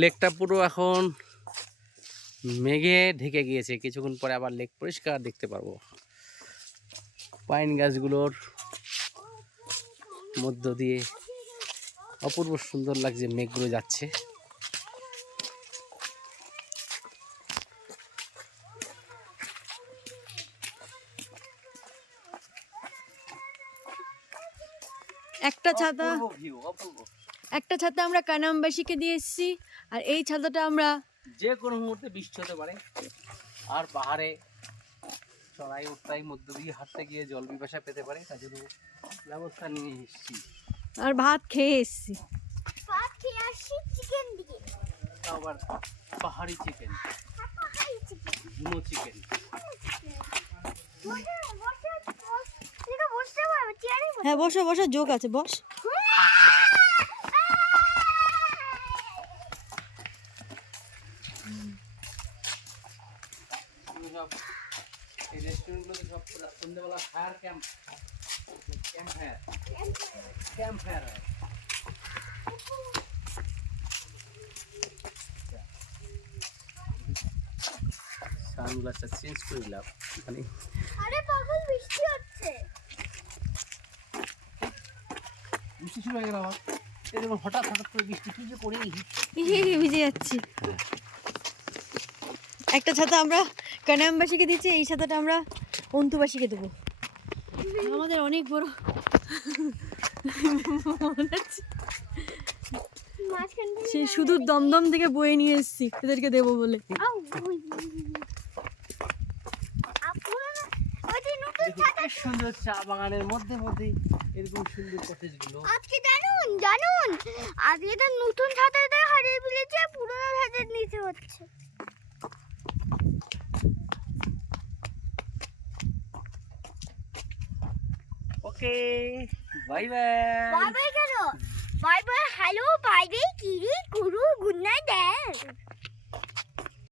লেকটা পুরো এখন মেঘে ঢেকে গিয়েছে, কিছুক্ষণ পরে আবার লেক পরিষ্কার দেখতে পারবো। পাইন গাছগুলোর মধ্য দিয়ে অপূর্ব সুন্দর লাগছে, মেঘগুলো যাচ্ছে। একটা ছাতা আমরা কানামবাসীকে দিয়ে এসেছি, আর এই ছাতাটা আমরা যে কোনো মুহূর্তে বৃষ্টি হতে পারে। আর পাহাড়ে চড়াই উৎরাই মধ্য দিয়ে হাঁটতে গিয়ে জল পিপাসা পেতে পারে, তার জন্য ব্যবস্থা নিয়ে এসেছি। আর ভাত খেয়ে এসেছি। চিকেন দিয়ে আবার পাহাড়ি চিকেন, বুনো চিকেন। হ্যাঁ বসো বসো, যোগ আছে, বস। সব এই রেস্টুরেন্টগুলোতে সব সন্ধ্যেবেলা ফায়ার ক্যাম্প ফায়ার হয়। সানগ্লাসটা চেঞ্জ করে দিলাম। মানে আরে পাগল, বৃষ্টি হচ্ছে। বৃষ্টি শুরু হয়ে গেল আমার। এরকম হঠাৎ করে বৃষ্টি কি যে করি। ভিজে যাচ্ছি। একটা ছাতা আমরা কানামবাসীকে দিচ্ছি, এই ছাতাটা আমরা অন্তুবাসীকে দেবো। আমাদের অনেক বড় সে শুধু দমদম থেকে বয়ে নিয়ে এসেছি এদেরকে দেবো বলে। সুন্দর চা বাগানের মধ্যে এরকম সুন্দর কটেজগুলো। আজকে জানুন আজকে তো নতুন ছাতাটা হারিয়ে ফেলেছে, পুরনো ছাতা নিতে হচ্ছে। Okay, bye bye. Bye bye কেন? Bye bye, hello, bye bye, কিরি, গুরু, গুড নাইট।